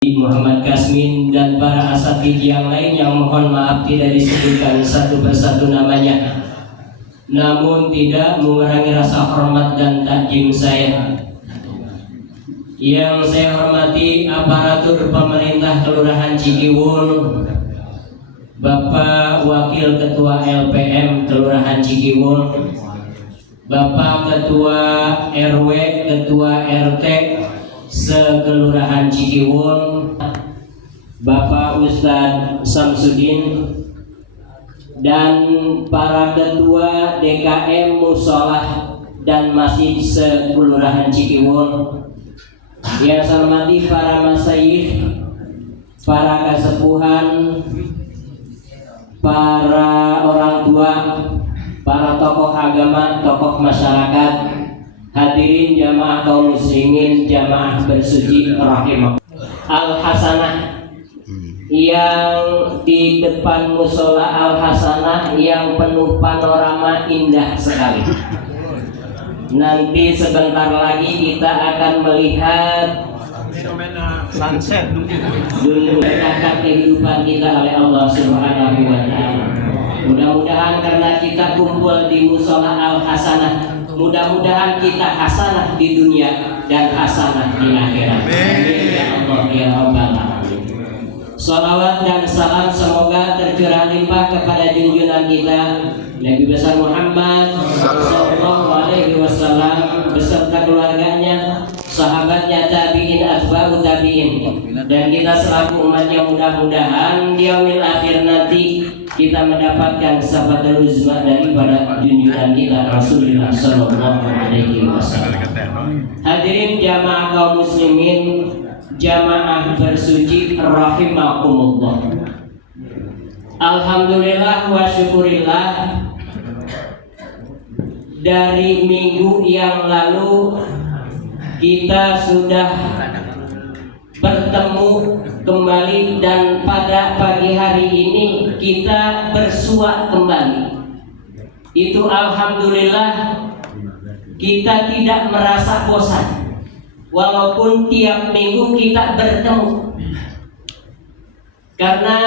Muhammad Kasmin dan para asatidz yang lain yang mohon maaf tidak disebutkan satu persatu namanya, namun tidak mengurangi rasa hormat dan takjim saya. Yang saya hormati aparatur pemerintah Kelurahan Cikiwung, Bapak Wakil Ketua LPM Kelurahan Cikiwung, Bapak Ketua RW, Ketua RT Sekelurahan Cikiwung, Bapak Ustadz Samsudin, dan para ketua DKM Musolah dan Masjid Sekelurahan Cikiwung. Yang saya hormati para masyayikh, para kasepuhan, para orang tua, para tokoh agama, tokoh masyarakat, hadirin jamaah kaum muslimin, jamaah bersuci rahimah Al-Hasanah yang di depan musola Al-Hasanah yang penuh panorama indah sekali. Nanti sebentar lagi kita akan melihat fenomena sunset berkah kehidupan kita oleh Allah Subhanahu wa Ta'ala. Mudah-mudahan karena kita kumpul di musola Al-Hasanah, mudah-mudahan kita hasanah di dunia dan hasanah di akhirat. Amin ya Allah ya Rabbal alamin. Salawat dan salam semoga tercurah limpah kepada junjungan kita Nabi besar Muhammad sallallahu alaihi wasallam beserta keluarganya, sahabatnya, tabi'in, atba'u tabi'in, dan kita selaku umatnya. Mudah-mudahan di yaumil akhir nanti kita mendapatkan syafaat uzma daripada junjungan kita Rasulullah sallallahu alaihi wasallam. Hadirin jamaah kaum muslimin, jamaah bersuci rahimakumullah. Alhamdulillah wa syukurillah, dari minggu yang lalu kita sudah bertemu kembali dan pada pagi hari ini kita bersua kembali. Itu alhamdulillah, kita tidak merasa bosan walaupun tiap minggu kita bertemu, karena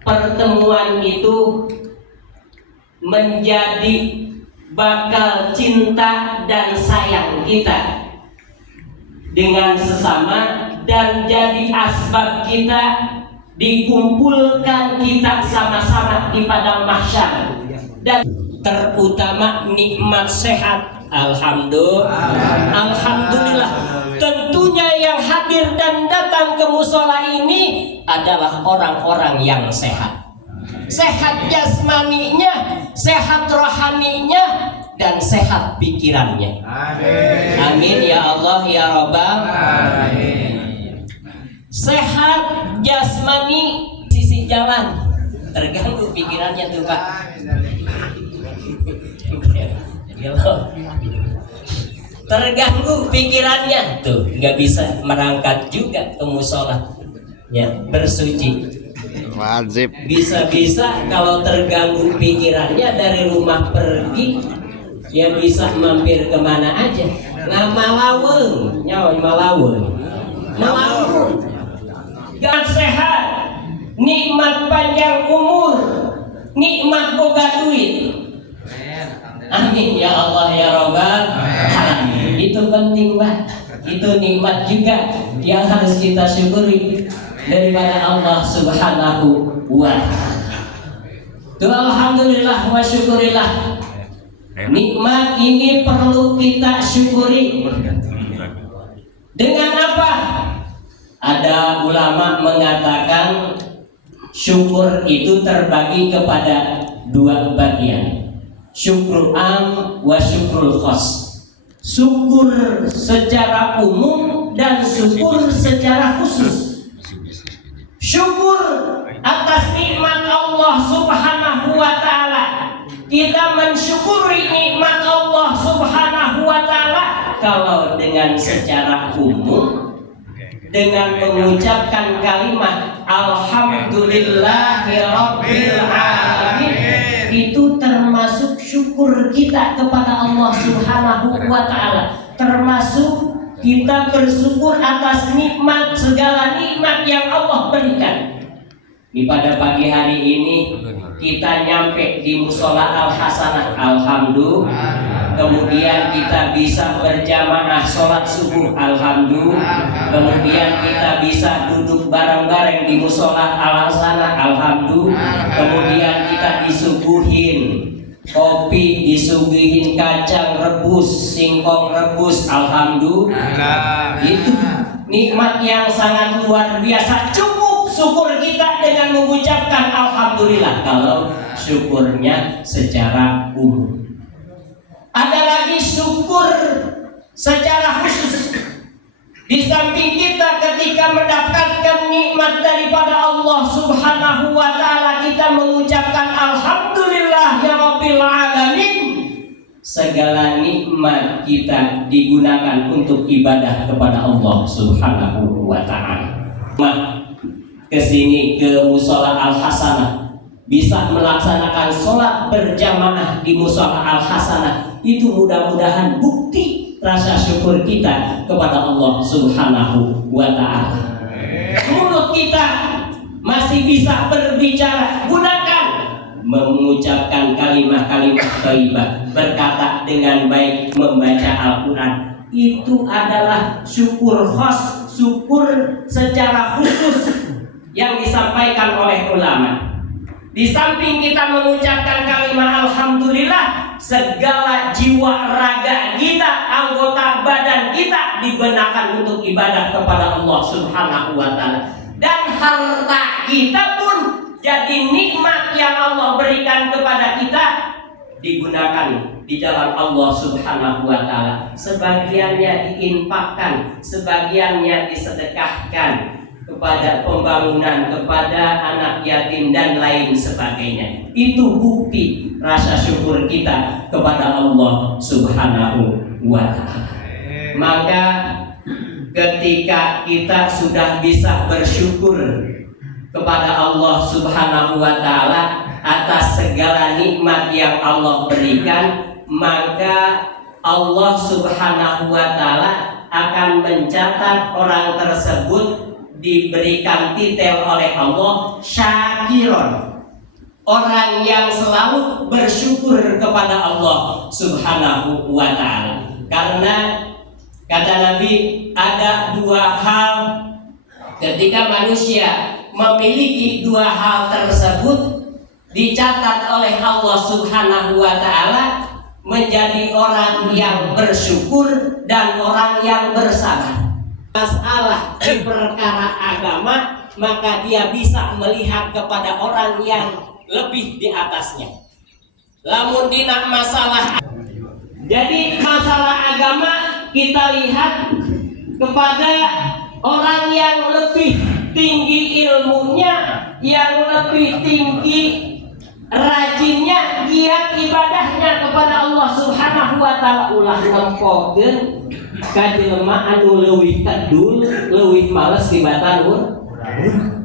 pertemuan itu menjadi bakal cinta dan sayang kita dengan sesama, dan jadi asbab kita dikumpulkan kita sama-sama di padang mahsyar, dan terutama nikmat sehat. Alhamdulillah. Tentunya yang hadir dan datang ke musola ini adalah orang-orang yang sehat. Sehat jasmaninya, sehat rohaninya, dan sehat pikirannya. Amin. Amin ya Allah ya Rabbal alamin. Sehat jasmani sisi jalan, terganggu pikirannya tuh Pak. Terganggu pikirannya tuh, nggak bisa merangkat juga ke musola ya bersuci. Wajib. Bisa-bisa kalau terganggu pikirannya dari rumah pergi, ya bisa mampir kemana aja. Nah malaweng, nyawa malaweng, gak sehat, nikmat panjang umur, nikmat boga duit. Amin ya Allah ya Rabbal alamin. Itu penting Pak, itu nikmat juga yang harus kita syukuri daripada Allah Subhanahu wa ta'ala. Alhamdulillah wa syukurillah. Nikmat ini perlu kita syukuri. Dengan apa? Ada ulama mengatakan syukur itu terbagi kepada dua bagian. Syukur am wa syukrul khas. Syukur secara umum dan syukur secara khusus. Syukur atas nikmat Allah Subhanahu wa ta'ala. Kita mensyukuri nikmat Allah Subhanahu wa ta'ala kalau dengan secara umum, dengan mengucapkan kalimat Alhamdulillahirabbil alamin, itu termasuk syukur kita kepada Allah Subhanahu wa ta'ala, termasuk Kita bersyukur atas nikmat, segala nikmat yang Allah berikan. Di pada pagi hari ini kita nyampe di musola Al-Hasanah, alhamdulillah. Kemudian kita bisa berjamaah sholat subuh, alhamdulillah. Kemudian kita bisa duduk bareng-bareng di musola Al-Hasanah, alhamdulillah. Kemudian kita disuguhin kopi, disuguhin kacang rebus, singkong rebus, alhamdulillah. Itu nikmat yang sangat luar biasa. Cukup syukur kita dengan mengucapkan alhamdulillah kalau syukurnya secara umum. Ada lagi syukur secara khusus. Di samping kita ketika mendapatkan nikmat daripada Allah Subhanahu wa taala, kita mengucapkan alhamdulillah ya rabbil alamin. Segala nikmat kita digunakan untuk ibadah kepada Allah Subhanahu wa taala. Kesini ke musola Al-Hasanah, bisa melaksanakan sholat berjamaah di musola Al-Hasanah, itu mudah-mudahan bukti rasa syukur kita kepada Allah Subhanahu wa ta'ala. Mulut kita masih bisa berbicara, gunakan mengucapkan kalimat-kalimat thayyibah, berkata dengan baik, membaca Al-Quran. Itu adalah syukur khas, syukur secara khusus yang disampaikan oleh ulama. Di samping kita mengucapkan kalimat alhamdulillah, segala jiwa raga kita, anggota badan kita digunakan untuk ibadah kepada Allah Subhanahu wa taala. Dan harta kita pun jadi nikmat yang Allah berikan kepada kita, digunakan di jalan Allah Subhanahu wa taala. Sebagiannya diinfakkan, sebagiannya disedekahkan kepada pembangunan, kepada anak yatim dan lain sebagainya. Itu bukti rasa syukur kita kepada Allah Subhanahu wa ta'ala. Maka ketika kita sudah bisa bersyukur kepada Allah Subhanahu wa ta'ala atas segala nikmat yang Allah berikan, maka Allah Subhanahu wa ta'ala akan mencatat orang tersebut diberikan titel oleh Allah syakiron, orang yang selalu bersyukur kepada Allah Subhanahu wa ta'ala. Karena kata Nabi, ada dua hal ketika manusia memiliki dua hal tersebut, dicatat oleh Allah Subhanahu wa ta'ala menjadi orang yang bersyukur dan orang yang bersabar. Masalah di perkara agama, maka dia bisa melihat kepada orang yang lebih di atasnya. Lamun dina masalah, jadi masalah agama kita lihat kepada orang yang lebih tinggi ilmunya, yang lebih tinggi rajinnya, giat ibadahnya kepada Allah Subhanahu wa ta'ala. Ulah nempokeun ka jelema anu leuwih tedul, leuwih males tibatan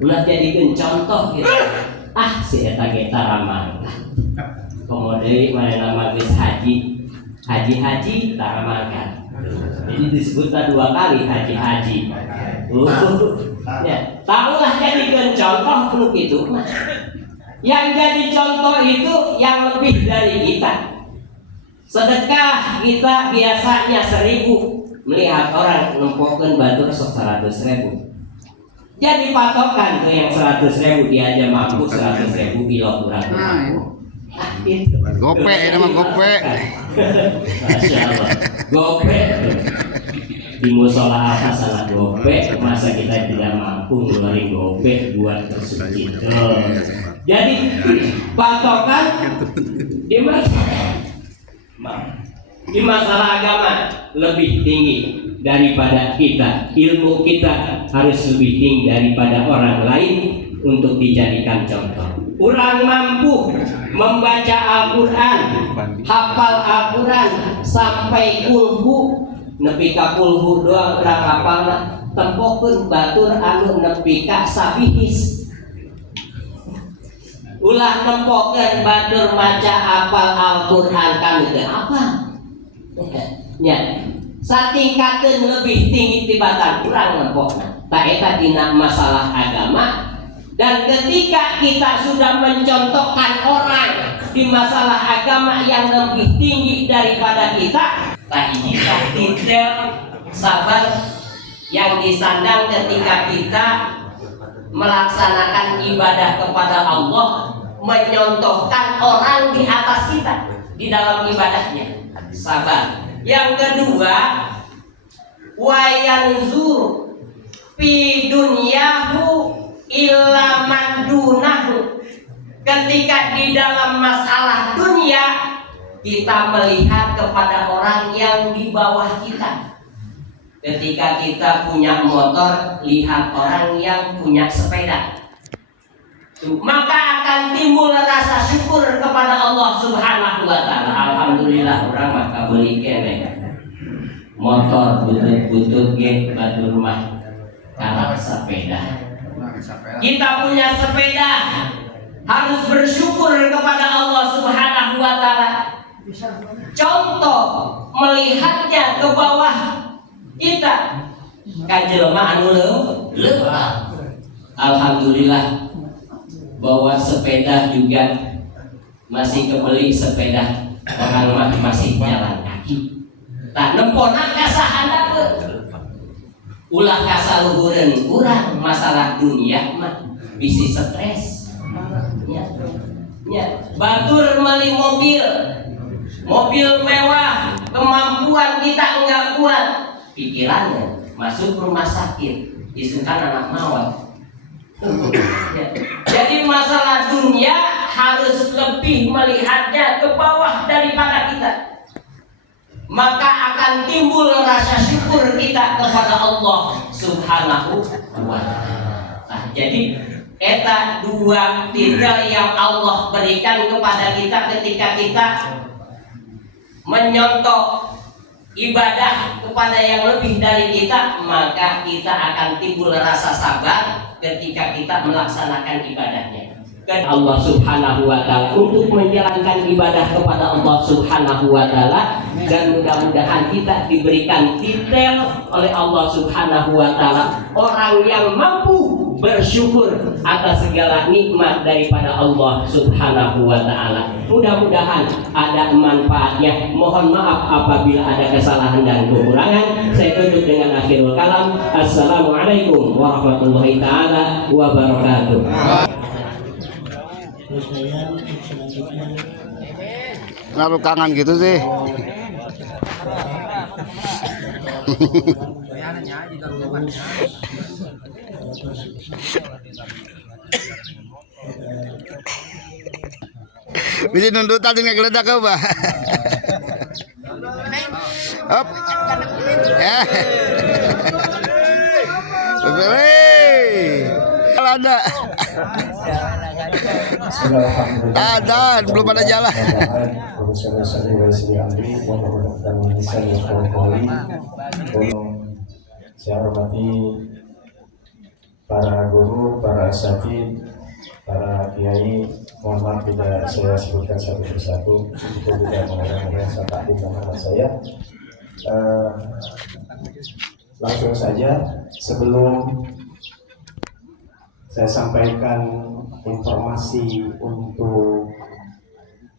ulah jadikeun contoh gitu. Ah si eta ge taraman. Komode manehna mah geus haji taramankan. Jadi disebutlah dua kali haji. Ya, tahulah jadikeun contoh kudu kitu mah. Yang jadi contoh itu yang lebih dari kita. Sedekah kita biasanya 1.000, melihat orang nempokeun batur sok 100.000. Jadi patokan tuh yang 100.000 dia aja mampu 100.000 kilo kurang. Gitu. Gope, ini mah gope. Masya Allah, gope. Di musola Al-Hasanah gope, masa kita tidak mampu ngeluarin gope buat tersuci. Jadi patokan di masalah agama lebih tinggi daripada kita. Ilmu kita harus lebih tinggi daripada orang lain untuk dijadikan contoh. Orang mampu membaca Al-Quran, hafal Al-Quran sampai kulhu, nepi ka kulhu doang urang hafalna, tempokeun batur anu nepi ka sabihis. Ulah nempokeun batur maca hafal Al-Quran kan teu apa? Ya, satingkateun lebih tinggi tibatan urang nepokna ta eta dina masalah agama. Dan ketika kita sudah mencontohkan orang di masalah agama yang lebih tinggi daripada kita, nah inilah detail sabar yang disandang ketika kita melaksanakan ibadah kepada Allah, menyontohkan orang di atas kita di dalam ibadahnya. Sabar. Yang kedua, wayanzur fi dunyahu illa man dunahu. Ketika di dalam masalah dunia kita melihat kepada orang yang di bawah kita. Ketika kita punya motor, lihat orang yang punya sepeda, maka akan timbul rasa syukur kepada Allah Subhanahu wa taala. Alhamdulillah orang maka beli kene motor butut-butut ge batur mah karena sepeda. Kita punya sepeda, harus bersyukur kepada Allah Subhanahu wa taala. Contoh melihatnya ke bawah kita kajelema anu leumpah. Alhamdulillah bawa sepeda juga masih kebeli sepeda, orang mah masih jalan kaki. Tak nempona kasahandakeun. Ulah kasaluhureun urang masalah dunia mah bisi stres. Ya. Batur meuli mobil mewah, kemampuan kita enggak kuat, pikirannya masuk rumah sakit, disukan anak mawar. Ya. Jadi masalah dunia harus lebih melihatnya ke bawah daripada kita. Maka akan timbul rasa syukur kita kepada Allah Subhanahu wa ta'ala. Nah, jadi eta dua tiga yang Allah berikan kepada kita ketika kita menyontoh ibadah kepada yang lebih dari kita, maka kita akan timbul rasa sabar ketika kita melaksanakan ibadahnya. Allah Subhanahu wa ta'ala untuk menjalankan ibadah kepada Allah Subhanahu wa ta'ala, dan mudah-mudahan kita diberikan detail oleh Allah Subhanahu wa ta'ala orang yang mampu bersyukur atas segala nikmat daripada Allah Subhanahu wa ta'ala. Mudah-mudahan ada manfaatnya. Mohon maaf apabila ada kesalahan dan kekurangan. Saya tutup dengan akhirul kalam. Assalamualaikum warahmatullahi ta'ala wabarakatuh. Lalu kangen gitu sih. Bisa nunduk tadi ngegeledak kau bah. Hop. Ya. Ada. Ada, belum ada jalan. Saya hormati para guru, para asatid, para kiai. Mohon maaf tidak saya sebutkan satu persatu, itu tidak mengurangi rasa takdim dan hormat saya. Langsung saja, sebelum saya sampaikan informasi untuk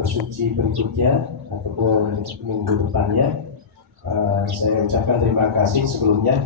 bersuci berikutnya ataupun minggu depannya, saya ucapkan terima kasih sebelumnya.